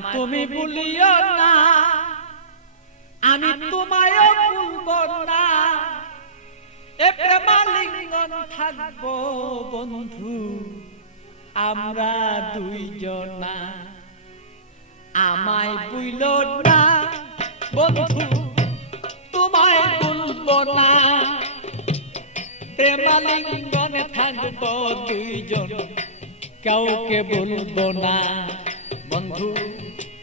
আমায় তুমি ভুলিও না, আমি তোমায়ও ভুলবো না। এ প্রেমালিঙ্গন থাকবো বন্ধু আমরা দুইজনা। আমায় ভুলো না বন্ধু, তোমায় ভুলবো না। প্রেমালিঙ্গনে থাকবো দুইজন, কাউকে বলবো না। বন্ধু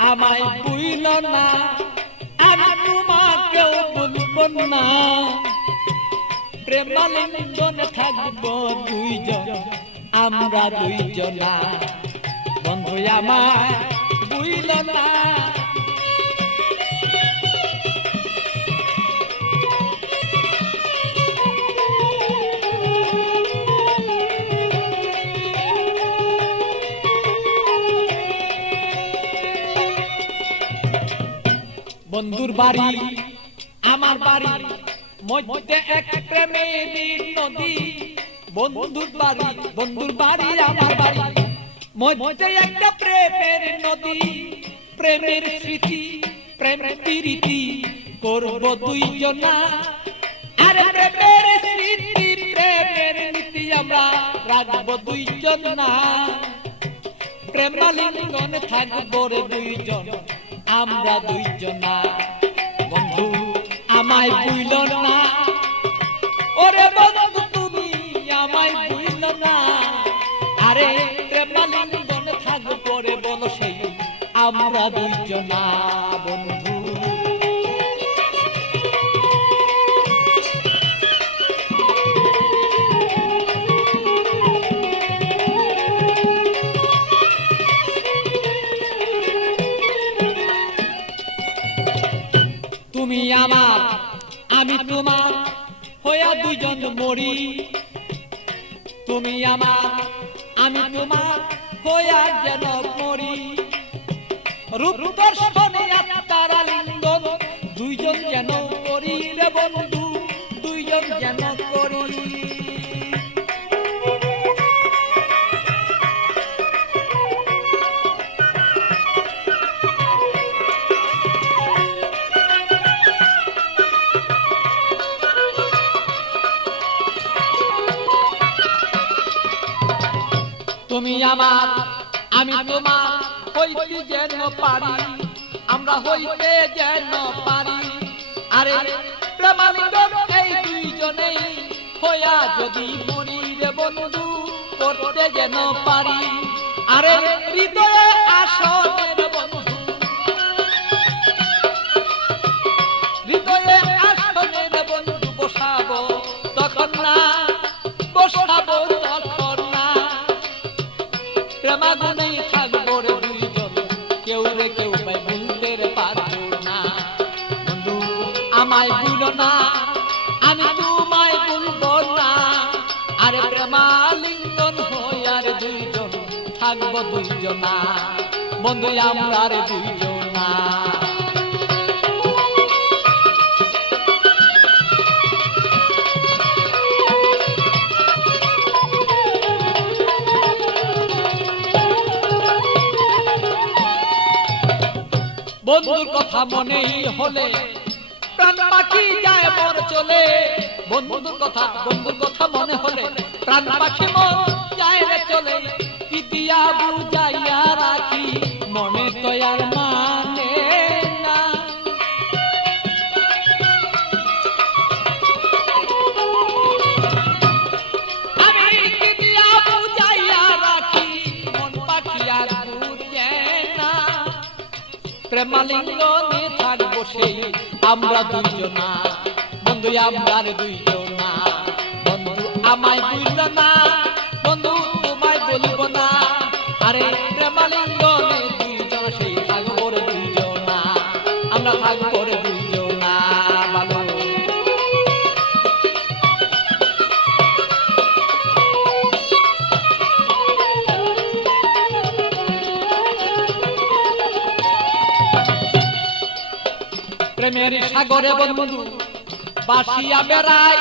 আমায় ভুলো না, আমি তোমাকেও বলবো না। প্রেমালিঙ্গনে থাকবো দুইজন আমরা দুইজনা। বন্ধু আমায় ভুলো না। বন্ধুর বাড়ি আমার বাড়ি মধ্যে এক প্রেমের নদী। বন্ধুর বাড়ি আমার বাড়ি মধ্যে একটা প্রেমের নদী। প্রেমের স্মৃতি প্রেম প্রীতি করব দুইজনা। আরে প্রেমের স্মৃতি প্রেমের নীতি আমরা রাখবো দুইজনা। প্রেমালিঙ্গনে থাকবো রে দুইজন আমরা দুইজনা। বন্ধু আমায় ভুলো না, ওরে বন্ধু তুমি আমায় ভুলো না। আরে প্রেমালিঙ্গনে থাকবো রে বলো সেই আমরা দুইজনা। বন্ধু তুমি আমার আমি তোমার হইয়া দুইজন মরি। তুমি আমার আমি তোমার হইয়া যেন মরি। রূপ দর্শনে তারা লিঙ্গন দুইজন যেন করি রে বন্ধু, দুইজন যেন করি। তুমি আমার আমি তোমার হইতে যেন পারি, আমরা হইতে যেন পারি। আরে প্রেমালিঙ্গন এই দুইজনেই হইয়া যদি মরি রে বন্ধু করতে যেন পারি। আরে হৃদয়ে আসনে রে বন্ধু, হৃদয়ে আসনে রে বন্ধু বসাবো তখন না, বসাবো তখন না। প্রেমাগুনেই থাকবো রে দুইজন, কেউ রে কেউ পাই ভুলতে পারবো না। বন্ধু আমায় ভুলো না, আমি তোমায় ভুলবো না। আরে প্রেমালিঙ্গন হইয়া রে দুইজন থাকবো দুইজনা। বন্ধু আমরা রে দুইজনা। বন্ধুর কথা মনেই হলে প্রাণ পাখি যায় মন চলে। বন্ধুর কথা মনে হলে প্রাণ পাখি মন যায় রে চলে। পিতিয়া বুঝাইয়া রাখি মনে তো আর মানে না। আমি পিতিয়া বুঝাইয়া রাখি মন পাখি আর বুঝে না। প্রেমালিঙ্গনে থাকবো সেই আমরা দুইজনা। বন্ধু আমরা রে দুইজনা। বন্ধু আমায় ভুলো না, বন্ধু তোমায় বলবো না। আরে প্রেমালিঙ্গনে দুইজন সেই থাকবো রে দুইজনা, আমরা থাকবো রে দুইজনা। ভালো প্রেমের সাগরে বন্ধু বাসিয়া বেড়াই।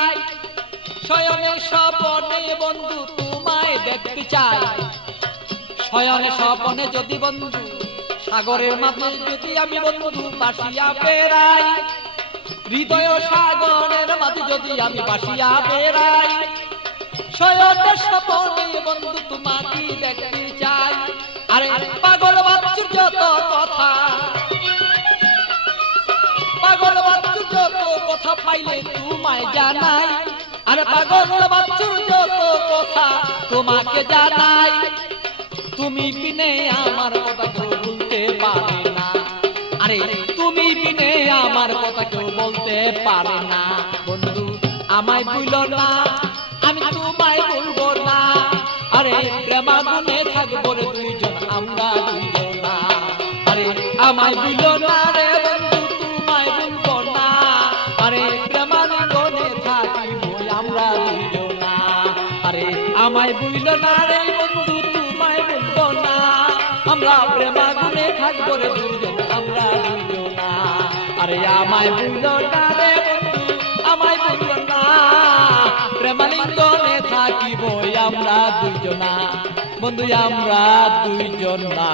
শয়নে স্বপনে বন্ধু তোমায় দেখতে চাই। শয়নে স্বপনে যদি বন্ধু সাগরের মাঝে যদি আমি বন্ধু বাসিয়া বেড়াই, হৃদয় সাগরের মাঝে যদি আমি বাসিয়া বেড়াই, শয়নে স্বপনে বন্ধু তোমাকে দেখতে চাই। আরে পাগল বাচ্চুর যত কথা, পাগল বাচ্চুর যত কথা পাইলে তোমায় জানাই। আরে পাগল বাচ্চুর যত কথা তোমাকে জানাই। তুমি বিনে আমার কথা কেউ বলতে পারে না। আরে তুমি বিনে আমার কথা কেউ বলতে পারে না। বন্ধু আমায় ভুলো না, আমি তোমায় ভুলবো না। আরে প্রেমাগুনে থাকবো রে দুইজন আমরা দুইজন না। আরে আমায় ভুলো না রে বন্ধু তোমায় ভুলবো না। আরে প্রেমাগুনে থাকিবো আমরা দুইজন না। আরে আমায় ভুলো না রে বন্ধু তোমায় ভুলবো না। আমরা প্রেমাগুনে থাকবো রে দুইজন আমরা দুইজন না। আরে আমায় ভুলো না রে বন্ধু আমায় ভুলো না। প্রেমালিঙ্গনে থাকিব আমরা দুইজনা বন্ধু আমরা দুইজন না।